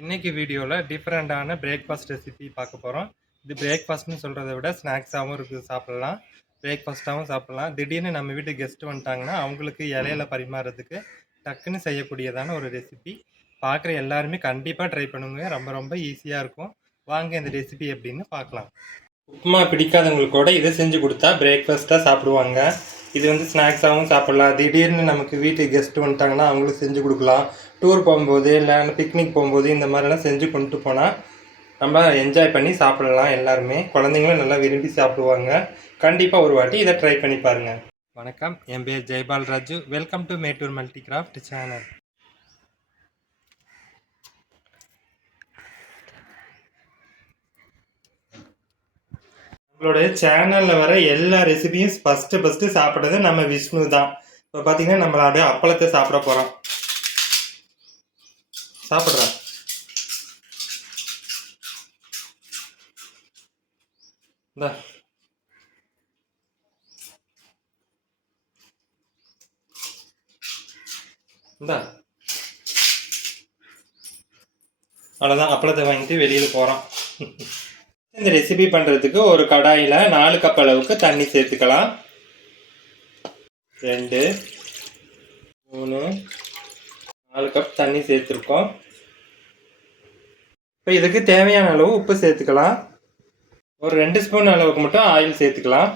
இன்றைக்கி வீடியோவில் டிஃப்ரெண்ட்டான பிரேக்ஃபாஸ்ட் ரெசிபி பார்க்க போகிறோம் இது பிரேக்ஃபாஸ்ட்னு சொல்கிறத விட ஸ்நாக்ஸாகவும் இருக்குது சாப்பிட்லாம். பிரேக்ஃபாஸ்ட்டாகவும் சாப்பிட்லாம். திடீர்னு நம்ம வீட்டு கெஸ்ட் வந்துட்டாங்கன்னா அவங்களுக்கு இலையில பரிமாறதுக்கு டக்குன்னு செய்யக்கூடியதான ஒரு ரெசிபி பார்க்குற எல்லாருமே கண்டிப்பாக ட்ரை பண்ணுங்க. ரொம்ப ரொம்ப ஈஸியாக இருக்கும். வாங்க இந்த ரெசிபி எப்படின்னு பார்க்கலாம். உப்புமா பிடிக்காதவங்களுக்கு கூட இதை செஞ்சு கொடுத்தா பிரேக்ஃபாஸ்ட்டாக சாப்பிடுவாங்க. இது வந்து ஸ்நாக்ஸாகவும் சாப்பிட்லாம். திடீர்னு நமக்கு வீட்டுக்கு கெஸ்ட் வந்துட்டாங்கன்னா அவங்களுக்கு செஞ்சு கொடுக்கலாம். டூர் போகும்போது இல்லை பிக்னிக் போகும்போது இந்த மாதிரிலாம் செஞ்சு கொண்டு போனால் நம்ம என்ஜாய் பண்ணி சாப்பிடலாம் எல்லாருமே. குழந்தைங்களும் நல்லா விரும்பி சாப்பிடுவாங்க. கண்டிப்பாக ஒரு வாட்டி இதை ட்ரை பண்ணி பாருங்கள் வணக்கம். என் பேர் Jaipal Raju. Welcome to Mettur multi craft channel நம்மளுடைய சேனலில் வர எல்லா ரெசிபியும் ஃபஸ்ட்டு ஃபஸ்ட்டு சாப்பிட்றது நம்ம விஷ்ணு தான். இப்போ பார்த்தீங்கன்னா நம்மளோட அப்பளத்தை சாப்பிட போகிறோம் சாப்பிட்றா. இந்தா. இந்தா. அவ்வளோதான் அப்பளத்தை வாங்கிட்டு வெளியில் போகிறோம் இந்த ரெசிபி பண்ணுறதுக்கு ஒரு கடாயில் நாலு கப் அளவுக்கு தண்ணி சேர்த்துக்கலாம். ரெண்டு மூணு நாலு கப் தண்ணி சேர்த்துருக்கோம். இப்போ இதுக்கு தேவையான அளவு உப்பு சேர்த்துக்கலாம். ஒரு ரெண்டு ஸ்பூன் அளவுக்கு மட்டும் ஆயில் சேர்த்துக்கலாம்.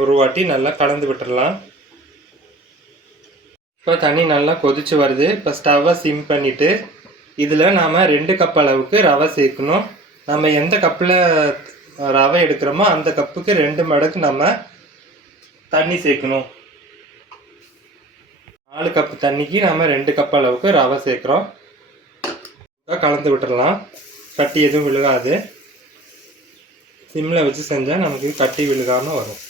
ஒரு வாட்டி நல்லா கலந்து விட்டுடலாம் இப்போ தண்ணி நல்லா கொதிச்சு வருது. இப்போ ஸ்டவ்வை சிம் பண்ணிவிட்டு இதில் நாம் ரெண்டு கப் அளவுக்கு ரவை சேர்க்கணும். நம்ம எந்த கப்பில் ரவை எடுக்கிறோமோ அந்த கப்புக்கு ரெண்டு மடங்கு நம்ம தண்ணி சேர்க்கணும். நாலு கப் தண்ணிக்கு நம்ம ரெண்டு கப் அளவுக்கு ரவை சேர்க்குறோம். கலந்து விட்டுடலாம் கட்டி எதுவும் விழுகாது. சிம்மில் வச்சு செஞ்சால் நமக்கு கட்டி விழுகாமல் வரும்.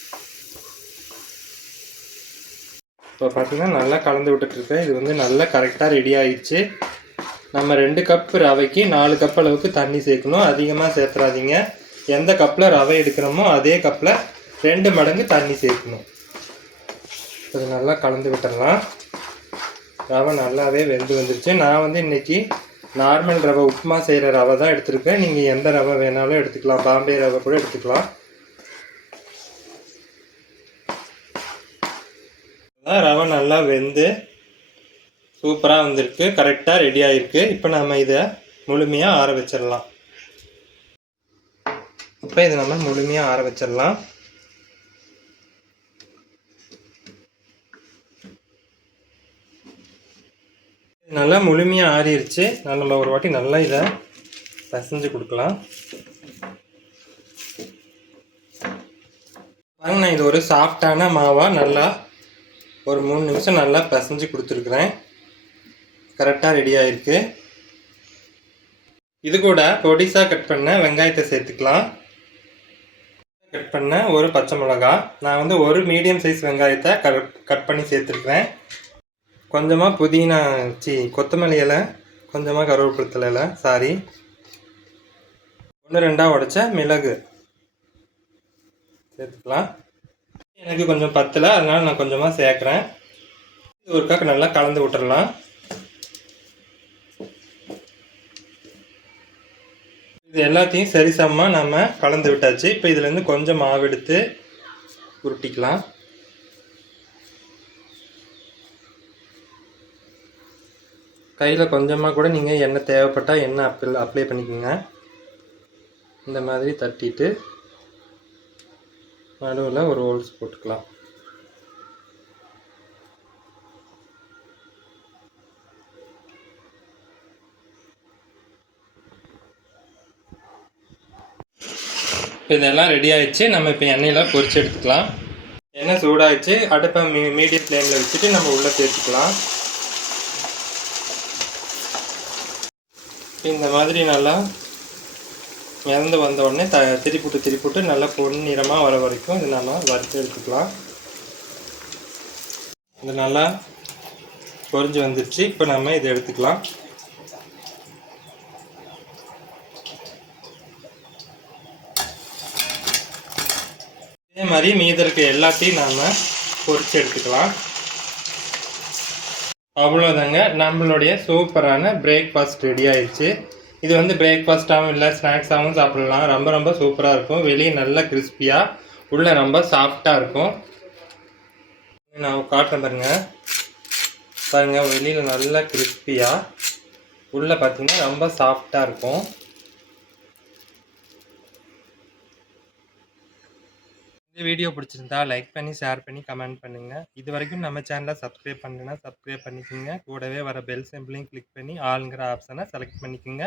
இப்போ பார்த்திங்கன்னா நல்லா கலந்து விட்டுட்ருக்கேன் இது வந்து நல்லா கரெக்டாக ரெடி ஆயிடுச்சு. நம்ம ரெண்டு கப் ரவைக்கு நாலு கப் அளவுக்கு தண்ணி சேர்க்கணும். அதிகமாக சேர்த்துறாதீங்க. எந்த கப்பில் ரவை எடுக்கிறோமோ அதே கப்பில் ரெண்டு மடங்கு தண்ணி சேர்க்கணும். இது நல்லா கலந்து விட்டுடலாம் ரவை நல்லாவே வெந்து வந்துருச்சு. நான் வந்து இன்றைக்கி நார்மல் ரவை உப்புமா செய்கிற ரவை தான் எடுத்திருக்கேன். நீங்கள் எந்த ரவை வேணாலும் எடுத்துக்கலாம். பாம்பே ரவை கூட எடுத்துக்கலாம். ரவை நல்லா வெந்து சூப்பராக வந்திருக்கு. கரெக்டாக ரெடி ஆகிருக்கு இப்போ நம்ம இதை முழுமையாக ஆற வச்சிடலாம் இப்போ இதை நம்ம முழுமையாக ஆற வச்சிடலாம் நல்லா முழுமையாக ஆறிடுச்சு நான் நம்ம ஒரு வாட்டி நல்லா இதை பிசைஞ்சு கொடுக்கலாம். பாருங்க நான் இது ஒரு சாஃப்டான மாவாக நல்லா ஒரு மூணு நிமிஷம் நல்லா பசைஞ்சு கொடுத்துருக்குறேன். கரெக்டாக ரெடி ஆகிருக்கு இது கூட பொடிசாக கட் பண்ண வெங்காயத்தை சேர்த்துக்கலாம். கட் பண்ண ஒரு பச்சை மிளகா. நான் வந்து ஒரு மீடியம் சைஸ் வெங்காயத்தை கட் கட் பண்ணி சேர்த்துருக்குறேன். கொஞ்சமாக புதினா சி கொத்தமல்லி இலை கொஞ்சமாக கருவேப்பிலை இலை சாரி. ஒன்று ரெண்டாக உடைச்ச மிளகு. சேர்த்துக்கலாம். எனக்கு கொஞ்சம் பத்தலை அதனால் நான் கொஞ்சமாக சேர்க்குறேன். இது ஒரு கப் நல்லா கலந்து விட்டுறலாம். இது எல்லாத்தையும் சரிசமமாக நம்ம கலந்து விட்டாச்சு. இப்போ இதுலேருந்து கொஞ்சம் மாவு எடுத்து உருட்டிக்கலாம். கையில் கொஞ்சமாக கூட நீங்கள் எண்ணெய் தேவைப்பட்டால் எண்ணெய் அப்ளை அப்ளை பண்ணிக்கோங்க. இந்த மாதிரி தட்டிட்டு நடுவில் ஒரு ஹோல்ஸ் போட்டுக்கலாம். இப்போ இதெல்லாம் ரெடி ஆயிடுச்சு. நம்ம இப்போ எண்ணெயில் பொரிச்சு எடுத்துக்கலாம். எண்ணெய் சூடாகிடுச்சு அடுப்பை மீ மீடியம் ஃப்ளேமில் வச்சுட்டு நம்ம உள்ளே சேர்த்துக்கலாம். இந்த மாதிரி நல்லா மிதந்து வந்த உடனே த திருப்பிட்டு திருப்பிட்டு நல்லா பொன்னிறமாக வர வரைக்கும் இது நம்ம வறுத்து எடுத்துக்கலாம். இது நல்லா பொறிஞ்சு வந்துடுச்சு இப்போ நம்ம இதை எடுத்துக்கலாம். இதே மாதிரி மீதற்கு எல்லாத்தையும் நாம் பொறிச்சு எடுத்துக்கலாம். அவ்வளோதாங்க நம்மளுடைய சூப்பரான பிரேக்ஃபாஸ்ட் ரெடி ஆயிடுச்சு. இது வந்து பிரேக்ஃபாஸ்ட்டாகவும் இல்லை ஸ்நாக்ஸாகவும் சாப்பிடலாம். ரொம்ப ரொம்ப சூப்பராக இருக்கும். வெளியே நல்லா கிறிஸ்பியாக உள்ளே ரொம்ப சாஃப்டாக இருக்கும். நான் காட்டுறேன் பாருங்க. பாருங்க வெளியில் நல்லா கிறிஸ்பியாக உள்ளே பார்த்தீங்கன்னா ரொம்ப சாஃப்டாக இருக்கும். இந்த வீடியோ பிடிச்சிருந்தா லைக் பண்ணி ஷேர் பண்ணி கமெண்ட் பண்ணுங்க. இது வரைக்கும் நம்ம சேனலை சப்ஸ்கிரைப் பண்ணுன்னா சப்ஸ்கிரைப் பண்ணிக்கோங்க. கூடவே வர பெல் சிம்பிளையும் கிளிக் பண்ணி ஆளுங்கிற ஆப்ஷனை செலக்ட் பண்ணிக்கோங்க.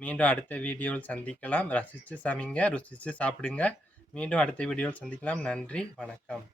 மீண்டும் அடுத்த வீடியோவில் சந்திக்கலாம். ரசித்து சமைங்க ருசித்து சாப்பிடுங்க. மீண்டும் அடுத்த வீடியோவில் சந்திக்கலாம். நன்றி வணக்கம்.